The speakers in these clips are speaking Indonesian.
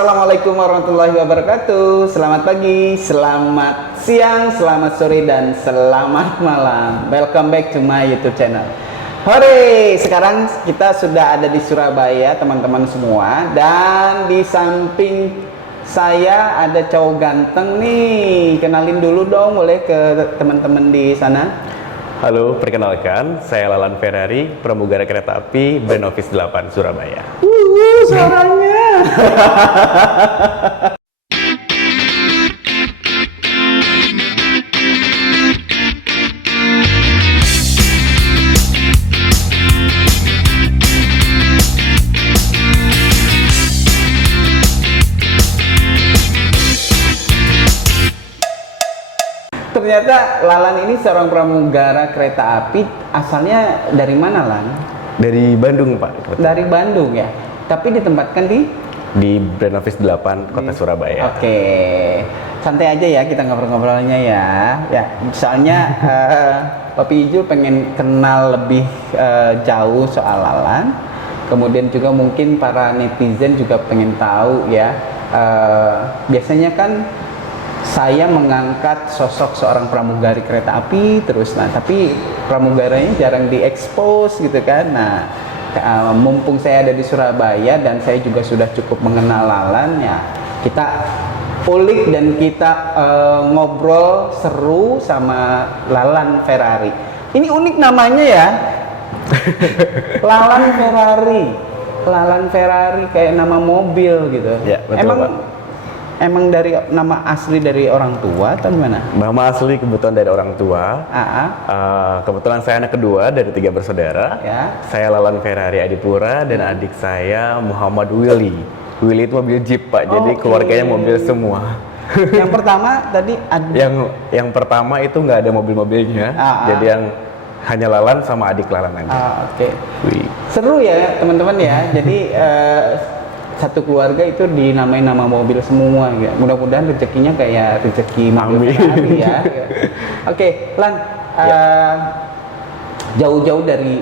Assalamualaikum warahmatullahi wabarakatuh. Selamat pagi, selamat siang, selamat sore, dan selamat malam. Welcome back to my YouTube channel. Hore, sekarang kita sudah ada di Surabaya, teman-teman semua. Dan di samping saya ada cowok ganteng nih. Kenalin dulu dong, boleh ke teman-teman di sana. Halo, perkenalkan, saya Lalan Ferrari, pramugara kereta api Brand Office 8 Surabaya. Suaranya. Ternyata Lalan ini seorang pramugara kereta api. Asalnya dari mana, Lan? Dari Bandung, Pak. Dari Bandung ya. Tapi ditempatkan di Brand Office 8 Kota Surabaya. Oke. Santai aja ya kita ngobrol-ngobrolnya ya. Ya, soalnya Papi Ijo pengen kenal lebih jauh soal Lalan. Kemudian juga mungkin para netizen juga pengen tahu ya. Biasanya kan saya mengangkat sosok seorang pramugari kereta api terus, nah tapi pramugaranya jarang diekspos gitu kan. Nah, mumpung saya ada di Surabaya dan saya juga sudah cukup mengenal Lalan ya, kita ulik dan kita ngobrol seru sama Lalan Ferrari. Ini unik namanya ya. Lalan Ferrari. Lalan Ferrari kayak nama mobil gitu. Ya, betul, Pak. Emang dari nama asli dari orang tua atau gimana? Nama asli kebetulan dari orang tua. Kebetulan saya anak kedua dari 3 bersaudara. Ya. Saya Lalan Ferrari Adipura dan adik saya Muhammad Willy. Willy itu mobil Jeep, Pak. Jadi keluarganya mobil semua. Yang pertama tadi yang pertama itu nggak ada mobil-mobilnya. Jadi yang hanya Lalan sama adik Lalan aja. Oke. Seru ya teman-teman ya. Jadi satu keluarga itu dinamain nama mobil semua ya. Mudah-mudahan rezekinya kayak rezeki mobil Ferrari ya. Oke, Lan. Jauh-jauh dari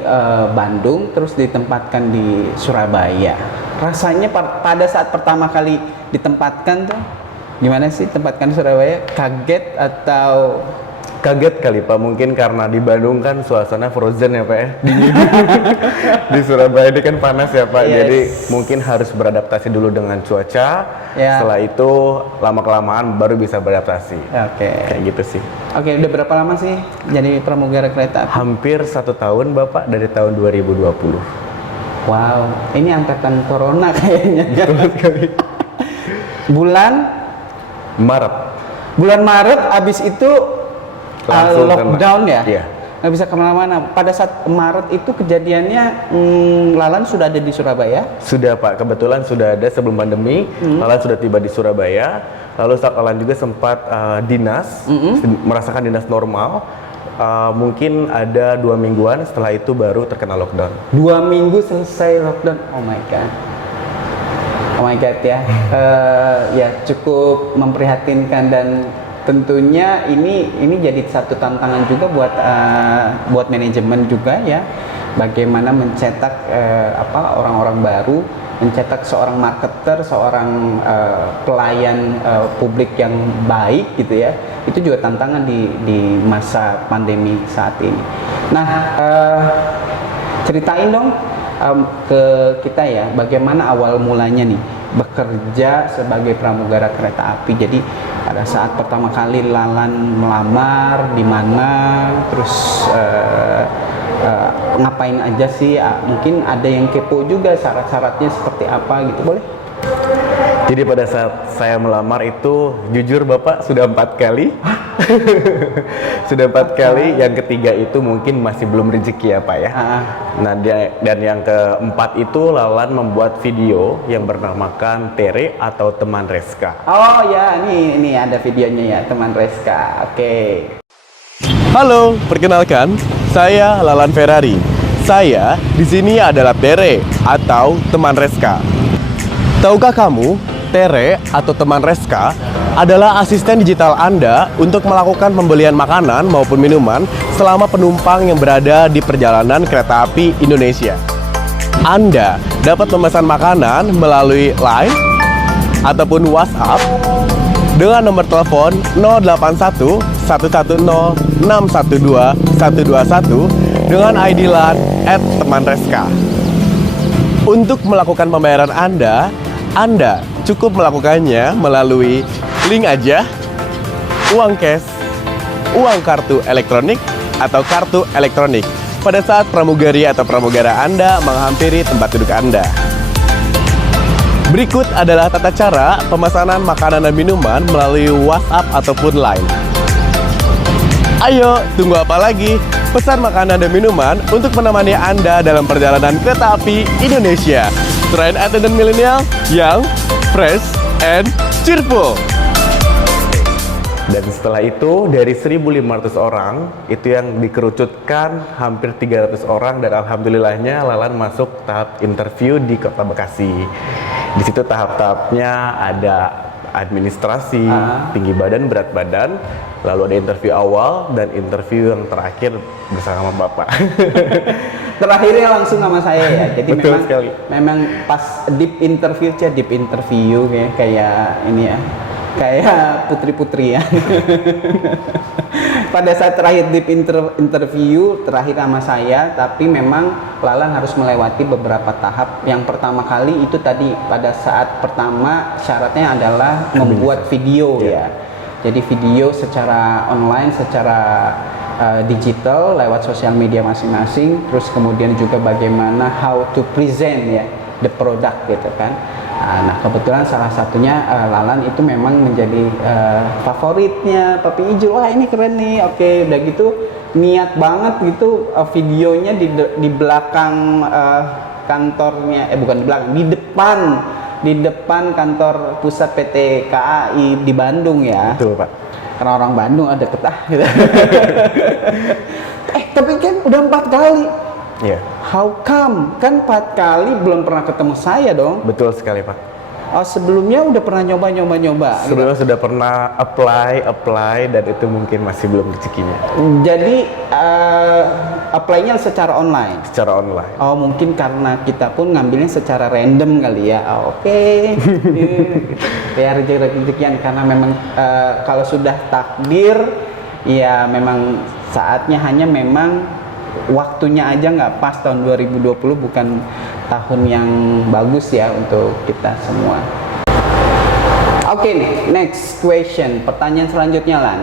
Bandung terus ditempatkan di Surabaya. Rasanya pada saat pertama kali ditempatkan tuh gimana sih tempatkan di Surabaya? Kaget atau kaget kali, Pak, mungkin karena di Bandung kan suasana frozen ya, Pak ya. Dingin. Di Surabaya ini kan panas ya, Pak. Yes. Jadi mungkin harus beradaptasi dulu dengan cuaca. Ya. Setelah itu lama-kelamaan baru bisa beradaptasi. Oke. Kayak gitu sih. Oke, udah berapa lama sih jadi pramugara kereta api? Hampir 1 tahun, Bapak, dari tahun 2020. Wow, ini angkatan corona kayaknya. Betul sekali. Bulan Maret abis itu langsung lockdown ya? Iya. Nggak bisa kemana-mana. Pada saat Maret itu kejadiannya Lalan sudah ada di Surabaya? Sudah, Pak, kebetulan sudah ada sebelum pandemi. Lalan sudah tiba di Surabaya. Lalu saat Lalan juga sempat dinas, merasakan dinas normal. Mungkin ada 2 mingguan, setelah itu baru terkena lockdown. 2 minggu selesai lockdown. Oh my god ya. Ya cukup memprihatinkan dan tentunya ini jadi satu tantangan juga buat manajemen juga ya, bagaimana mencetak orang-orang baru, mencetak seorang marketer, seorang pelayan publik yang baik gitu ya. Itu juga tantangan di masa pandemi saat ini. Nah, ceritain dong ke kita ya, bagaimana awal mulanya nih bekerja sebagai pramugara kereta api. Jadi pada saat pertama kali Lalan melamar di mana, terus ngapain aja sih? Mungkin ada yang kepo juga syarat-syaratnya seperti apa gitu, boleh? Jadi pada saat saya melamar itu jujur, Bapak, sudah 4 kali. Sudah 4 kali, yang ketiga itu mungkin masih belum rezeki ya, Pak ya. Nah, dan yang keempat itu Lalan membuat video yang bernamakan Tere atau Teman Reska. Oh ya, ini ada videonya ya, Teman Reska. Oke. Halo, perkenalkan, saya Lalan Ferrari. Saya di sini adalah Tere atau Teman Reska. Tahukah kamu, Tere atau Teman Reska adalah asisten digital Anda untuk melakukan pembelian makanan maupun minuman selama penumpang yang berada di perjalanan kereta api Indonesia. Anda dapat memesan makanan melalui Line, ataupun WhatsApp dengan nomor telepon 081 110 612 121 dengan ID LAN @temanreska. Untuk melakukan pembayaran Anda cukup melakukannya melalui link aja, uang cash, uang kartu elektronik, atau kartu elektronik pada saat pramugari atau pramugara Anda menghampiri tempat duduk Anda. Berikut adalah tata cara pemesanan makanan dan minuman melalui WhatsApp ataupun Line. Ayo, tunggu apa lagi? Pesan makanan dan minuman untuk menemani Anda dalam perjalanan kereta api Indonesia. Train attendant milenial yang fresh and cheerful. Dan setelah itu dari 1.500 orang itu yang dikerucutkan hampir 300 orang, dan alhamdulillahnya Lalan masuk tahap interview di Kota Bekasi. Di situ tahap-tahapnya ada administrasi, tinggi badan, berat badan, lalu ada interview awal dan interview yang terakhir bersama Bapak. Terakhirnya langsung sama saya ya. Jadi Betul memang sekali. memang pas deep interview kayak ini ya. Kayak putri-putri ya. Pada saat terakhir deep interview terakhir sama saya, tapi memang Lalan harus melewati beberapa tahap. Yang pertama kali itu tadi pada saat pertama syaratnya adalah membuat video ya. Jadi video secara online, secara digital lewat sosial media masing-masing. Terus kemudian juga bagaimana how to present ya the product gitu kan. Nah kebetulan salah satunya Lalan itu memang menjadi favoritnya Papi Ijo. Wah ini keren nih. Oke, udah gitu niat banget gitu videonya di belakang kantornya, bukan di belakang, di depan kantor pusat PT KAI di Bandung ya. Betul Pak. Karena orang Bandung ada ketah gitu. Tapi kan udah 4 kali. Iya. How come? Kan 4 kali belum pernah ketemu saya dong. Betul sekali Pak. Oh, sebelumnya udah pernah nyoba. Sebelumnya sudah pernah apply dan itu mungkin masih belum rezekinya. Jadi apply-nya secara online. Secara online. Oh, mungkin karena kita pun ngambilnya secara random kali ya. Oh, oke. Ya rezeki-rezekian karena memang kalau sudah takdir ya memang saatnya, hanya memang waktunya aja nggak pas. Tahun 2020 bukan tahun yang bagus ya untuk kita semua. Oke nih, next question. Pertanyaan selanjutnya Lan.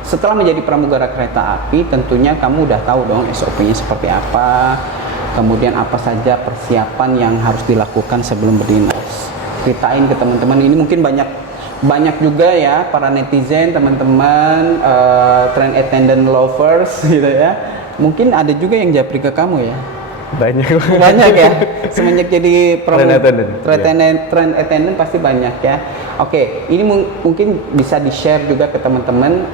Setelah menjadi pramugara kereta api, tentunya kamu udah tahu dong SOP-nya seperti apa. Kemudian apa saja persiapan yang harus dilakukan sebelum berdinas. Ceritain ke teman-teman, ini mungkin banyak juga ya para netizen, teman-teman, train attendant lovers gitu ya. Mungkin ada juga yang japri ke kamu ya. Banyak Ya. Semenjak jadi train attendant pasti banyak ya. Oke, ini mungkin bisa di-share juga ke teman-teman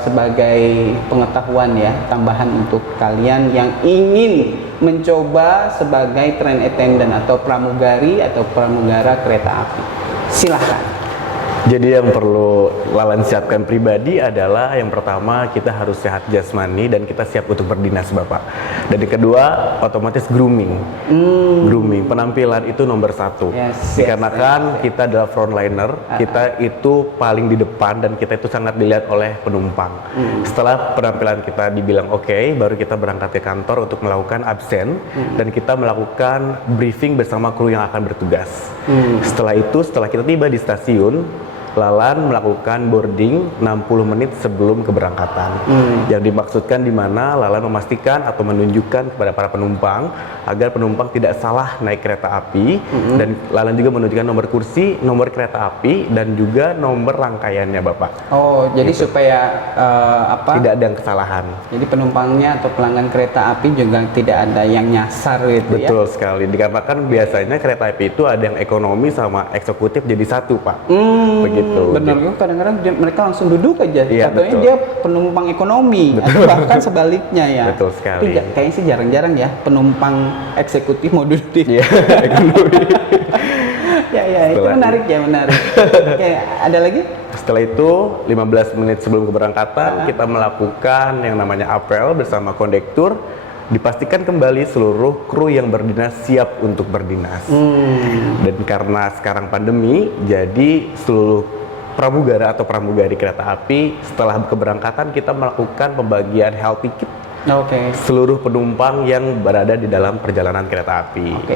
sebagai pengetahuan ya, tambahan untuk kalian yang ingin mencoba sebagai train attendant atau pramugari atau pramugara kereta api. Silahkan. Jadi yang perlu Lalan siapkan pribadi adalah yang pertama kita harus sehat jasmani dan kita siap untuk berdinas Bapak. Dan yang kedua otomatis grooming. Grooming, penampilan itu nomor 1. Dikarenakan kita adalah frontliner, kita itu paling di depan dan kita itu sangat dilihat oleh penumpang. Setelah penampilan kita dibilang oke, baru kita berangkat ke kantor untuk melakukan absen dan kita melakukan briefing bersama kru yang akan bertugas. Setelah itu, setelah kita tiba di stasiun, Lalan melakukan boarding 60 menit sebelum keberangkatan. Yang dimaksudkan di mana Lalan memastikan atau menunjukkan kepada para penumpang agar penumpang tidak salah naik kereta api, dan Lalan juga menunjukkan nomor kursi, nomor kereta api, dan juga nomor rangkaiannya Bapak. Oh, jadi Gitu. supaya Tidak ada yang kesalahan. Jadi penumpangnya atau pelanggan kereta api juga tidak ada yang nyasar gitu ya. Betul sekali. Dikarenakan biasanya kereta api itu ada yang ekonomi sama eksekutif jadi satu Pak. Begitu. Benar, kadang-kadang mereka langsung duduk aja. Iya, Katanya betul. dia penumpang ekonomi, atau bahkan sebaliknya ya. Betul sekali. Tapi kayaknya sih jarang-jarang ya penumpang eksekutif mau duduk di Iya, ekonomi. ya, itu Setelah menarik ya, menarik. Oke, ada lagi? Setelah itu 15 menit sebelum keberangkatan kita melakukan yang namanya apel bersama kondektur dipastikan kembali seluruh kru yang berdinas siap untuk berdinas. Dan karena sekarang pandemi, jadi seluruh pramugara atau pramugari kereta api setelah keberangkatan kita melakukan pembagian health ticket seluruh penumpang yang berada di dalam perjalanan kereta api. Oke,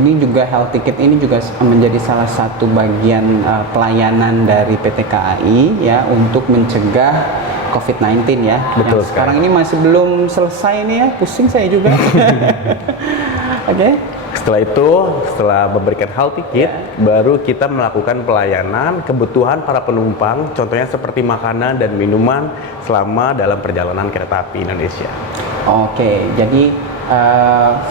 ini juga health ticket ini juga menjadi salah satu bagian pelayanan dari PT KAI ya untuk mencegah COVID-19 ya. Betul yang sekarang ini masih belum selesai nih ya, pusing saya juga. Oke. Setelah itu, setelah memberikan health ticket, baru kita melakukan pelayanan kebutuhan para penumpang, contohnya seperti makanan dan minuman selama dalam perjalanan kereta api Indonesia. Oke, jadi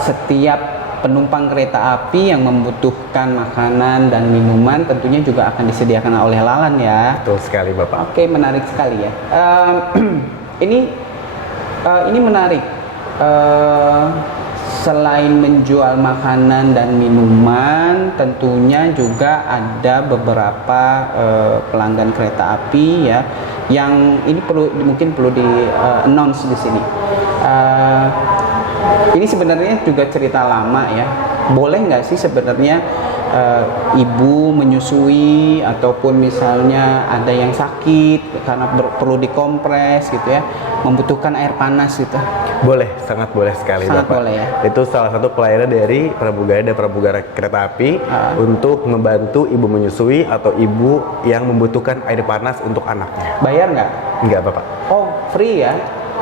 setiap penumpang kereta api yang membutuhkan makanan dan minuman tentunya juga akan disediakan oleh Lalan ya. Betul sekali Bapak. Oke, menarik sekali ya. Ini menarik. Selain menjual makanan dan minuman, tentunya juga ada beberapa pelanggan kereta api ya, yang ini mungkin perlu di announce di sini. Ini sebenarnya juga cerita lama ya. Boleh nggak sih sebenarnya ibu menyusui ataupun misalnya ada yang sakit karena perlu dikompres gitu ya, membutuhkan air panas gitu? Boleh, sangat boleh sekali sangat Bapak. Boleh ya. Itu salah satu pelayanan dari pramugari dan pramugara kereta api untuk membantu ibu menyusui atau ibu yang membutuhkan air panas untuk anaknya. Bayar nggak? Enggak Bapak. Oh, free ya.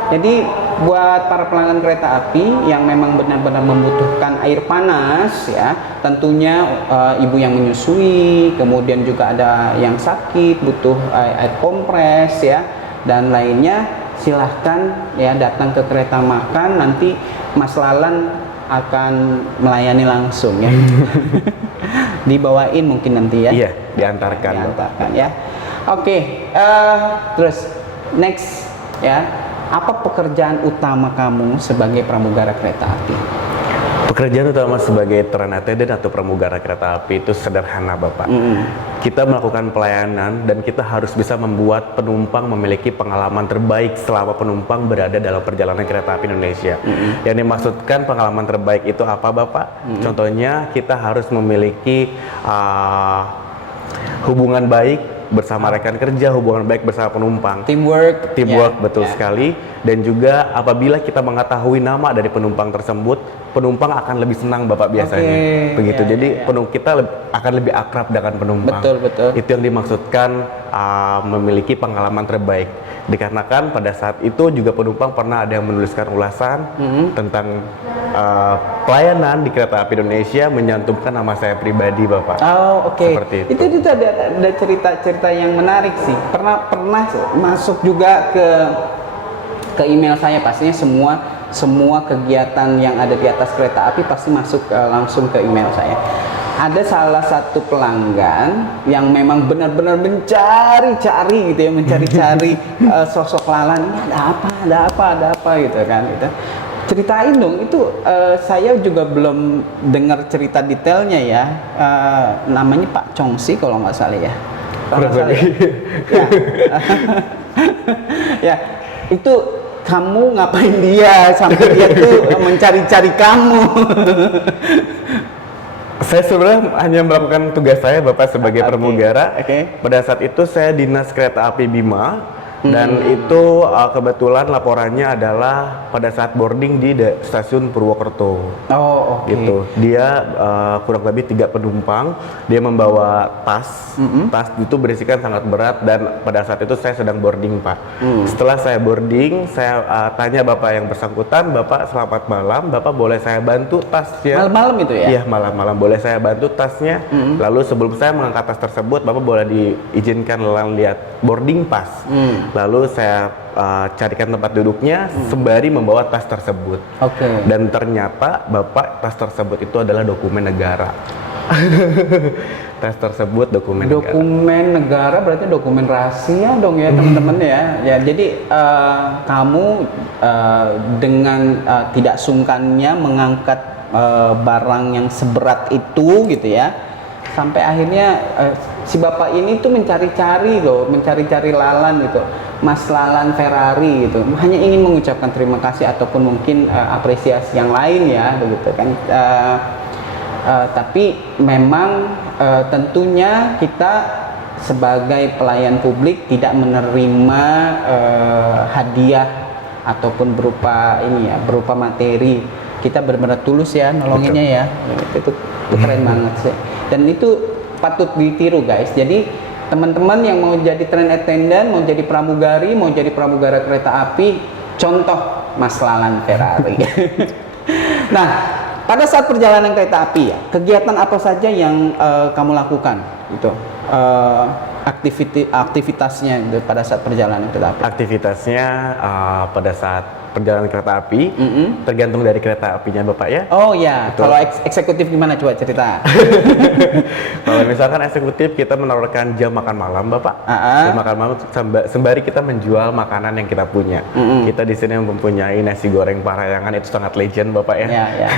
Jadi buat para pelanggan kereta api yang memang benar-benar membutuhkan air panas ya, tentunya ibu yang menyusui, kemudian juga ada yang sakit butuh air kompres ya dan lainnya, silahkan ya datang ke Kereta Makan, nanti Mas Lalan akan melayani langsung ya. Dibawain mungkin nanti ya. Iya, diantarkan ya. Oke, terus next ya. Apa pekerjaan utama kamu sebagai pramugara kereta api? Pekerjaan utama sebagai train attendant atau pramugara kereta api itu sederhana Bapak. Kita melakukan pelayanan dan kita harus bisa membuat penumpang memiliki pengalaman terbaik selama penumpang berada dalam perjalanan kereta api Indonesia. Yang dimaksudkan pengalaman terbaik itu apa Bapak? Contohnya kita harus memiliki hubungan baik bersama rekan kerja, hubungan baik bersama penumpang, teamwork betul sekali. Dan juga apabila kita mengetahui nama dari penumpang tersebut, penumpang akan lebih senang Bapak biasanya. Begitu. Jadi kita akan lebih akrab dengan penumpang. Betul. Itu yang dimaksudkan memiliki pengalaman terbaik. Dikarenakan pada saat itu juga penumpang pernah ada yang menuliskan ulasan tentang pelayanan di Kereta Api Indonesia menyantumkan nama saya pribadi Bapak. Oh, oke. Seperti itu. Itu ada cerita-cerita yang menarik sih. Pernah masuk juga ke email saya, pastinya semua kegiatan yang ada di atas kereta api pasti masuk langsung ke email saya. Ada salah satu pelanggan yang memang benar-benar mencari-cari gitu ya, mencari-cari sosok Lalan. Ini ada apa gitu kan gitu. Ceritain dong, itu saya juga belum dengar cerita detailnya ya. Namanya Pak Chongsi kalau nggak salah ya. Ya, itu kamu ngapain dia sampai dia tuh mencari-cari kamu? Saya sebenarnya hanya melakukan tugas saya Bapak sebagai pramugara. Pada saat itu saya dinas kereta api Bima. Dan itu kebetulan laporannya adalah pada saat boarding di stasiun Purwokerto. Oh, oke. Gitu. Dia kurang lebih 3 penumpang. Dia membawa tas. Tas itu berisikan sangat berat dan pada saat itu saya sedang boarding Pak. Setelah saya boarding, saya tanya Bapak yang bersangkutan, Bapak selamat malam, Bapak boleh saya bantu tasnya? Malam-malam itu ya? Iya, malam-malam boleh saya bantu tasnya. Lalu sebelum saya mengangkat tas tersebut, Bapak boleh diizinkan lihat boarding pass. Lalu saya carikan tempat duduknya sembari membawa tas tersebut. Dan ternyata Bapak tas tersebut itu adalah dokumen negara. Tas tersebut dokumen negara berarti dokumen rahasia dong ya teman-teman ya. Ya jadi kamu dengan tidak sungkannya mengangkat barang yang seberat itu gitu ya. Sampai akhirnya si bapak ini tuh mencari-cari Lalan gitu. Mas Lalan Ferrari gitu, hanya ingin mengucapkan terima kasih ataupun mungkin apresiasi yang lain ya, begitu kan. Tapi memang tentunya kita sebagai pelayan publik tidak menerima hadiah ataupun berupa ini ya, berupa materi. Kita benar-benar tulus ya nolonginnya ya. Itu keren banget sih. Dan itu patut ditiru guys. Jadi teman-teman yang mau jadi train attendant, mau jadi pramugari, mau jadi pramugara kereta api, contoh Mas Lalan Ferrari. Nah, pada saat perjalanan kereta api ya, kegiatan apa saja yang kamu lakukan? Itu aktivitasnya pada saat perjalanan kereta api. Aktivitasnya pada saat perjalanan kereta api tergantung dari kereta apinya Bapak ya. Oh ya, betul. Kalau eksekutif gimana coba cerita? Kalau misalkan eksekutif kita menawarkan jam makan malam Bapak. Jam makan malam sembari kita menjual makanan yang kita punya. Kita di sini mempunyai nasi goreng Parahyangan, itu sangat legend Bapak ya. Ya.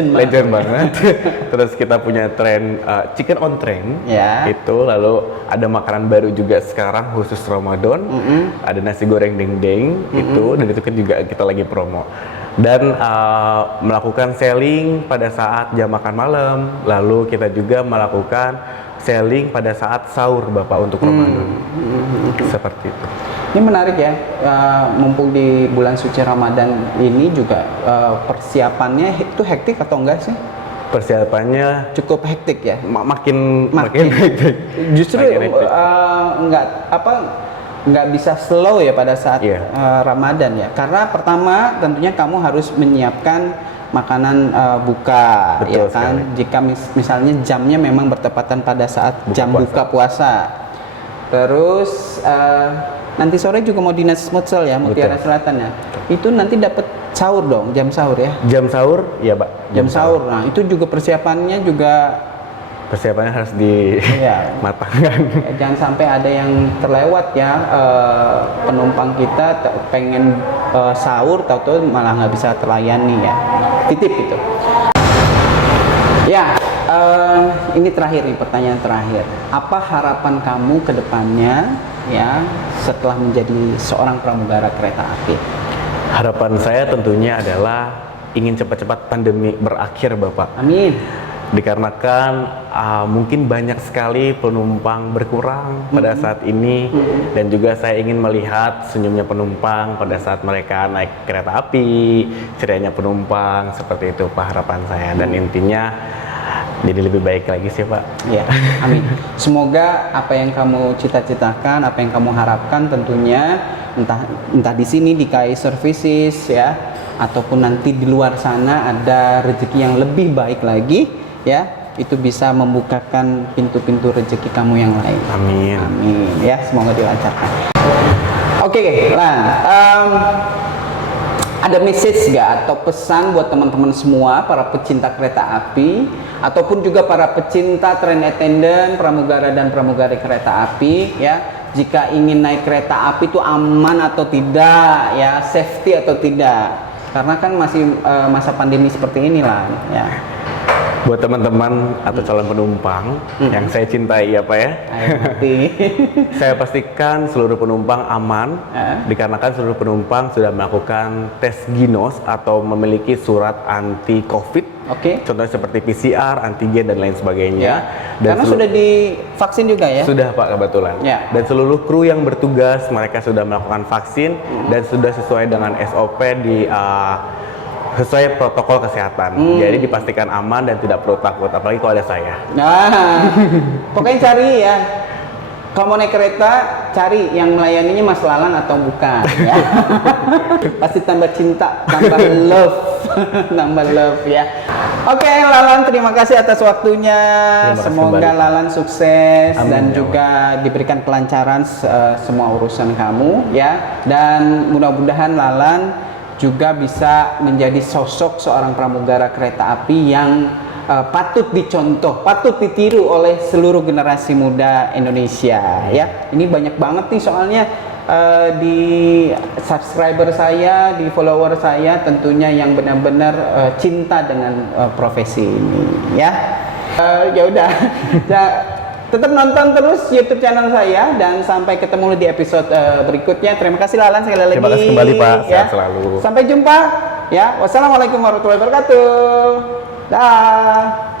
Legend banget. Terus kita punya tren chicken on train. Ya. Itu lalu ada makanan baru juga sekarang khusus Ramadan. Ada nasi goreng dendeng itu, dan itu kan juga kita lagi promo. Dan melakukan selling pada saat jam makan malam. Lalu kita juga melakukan selling pada saat sahur Bapak untuk Ramadan. Seperti itu. Ini menarik ya, mumpung di bulan suci Ramadan ini juga persiapannya itu hektik atau enggak sih? Persiapannya Cukup hektik ya? makin hektik. Justru nggak bisa slow ya pada saat Ramadan ya, karena pertama tentunya kamu harus menyiapkan makanan buka. Betul ya kan sekali. Jika misalnya jamnya memang bertepatan pada saat buka puasa. Terus nanti sore juga mau dinas Mutsel ya, Mutiara Selatan ya, itu nanti dapat sahur dong, jam sahur ya. Jam sahur ya Pak, Jam sahur. Nah itu juga persiapannya harus dimatangkan. Jangan sampai ada yang terlewat ya, penumpang kita pengen sahur tahu-tahu malah nggak bisa terlayani ya. Titip itu. Ya, ini terakhir nih, pertanyaan terakhir. Apa harapan kamu ke depannya ya setelah menjadi seorang pramugara kereta api? Harapan saya tentunya adalah ingin cepat-cepat pandemi berakhir Bapak. Amin. Dikarenakan mungkin banyak sekali penumpang berkurang pada saat ini, dan juga saya ingin melihat senyumnya penumpang pada saat mereka naik kereta api, cerianya penumpang, seperti itu Pak harapan saya, dan intinya jadi lebih baik lagi sih Pak. Ya, amin. Semoga apa yang kamu cita-citakan, apa yang kamu harapkan tentunya entah di sini di KAI Services ya, ataupun nanti di luar sana ada rezeki yang lebih baik lagi ya, itu bisa membukakan pintu-pintu rezeki kamu yang lain. Amin. Amin ya, semoga dilancarkan. Oke, Lan, ada message gak atau pesan buat teman-teman semua para pecinta kereta api ataupun juga para pecinta train attendant, pramugara dan pramugari kereta api ya, jika ingin naik kereta api itu aman atau tidak ya, safety atau tidak, karena kan masih masa pandemi seperti inilah ya. Buat teman-teman atau calon penumpang yang saya cintai ya Pak ya, saya pastikan seluruh penumpang aman, dikarenakan seluruh penumpang sudah melakukan tes ginos atau memiliki surat anti COVID. Contohnya seperti PCR, antigen dan lain sebagainya. Dan karena sudah divaksin juga ya? Sudah Pak kebetulan. Dan seluruh kru yang bertugas mereka sudah melakukan vaksin dan sudah sesuai dengan SOP sesuai protokol kesehatan. Jadi dipastikan aman dan tidak perlu takut, apalagi kalau ada saya. Nah, pokoknya cari ya, kalau mau naik kereta cari yang melayaninya Mas Lalan atau bukan ya. Pasti tambah cinta, tambah love. Tambah love ya. Oke, Lalan, terima kasih atas waktunya. Semoga Lalan sukses. Amin, dan juga diberikan kelancaran semua urusan kamu ya. Dan mudah-mudahan Lalan juga bisa menjadi sosok seorang pramugara kereta api yang patut dicontoh, patut ditiru oleh seluruh generasi muda Indonesia ya. Ini banyak banget nih soalnya di subscriber saya, di follower saya tentunya yang benar-benar cinta dengan profesi ini ya. Ya udah. Tetap nonton terus YouTube channel saya dan sampai ketemu di episode berikutnya. Terima kasih Lalan sekali lagi. Terima kasih kembali Pak, ya. sehat selalu. Sampai jumpa ya. Wassalamualaikum warahmatullahi wabarakatuh. Dah.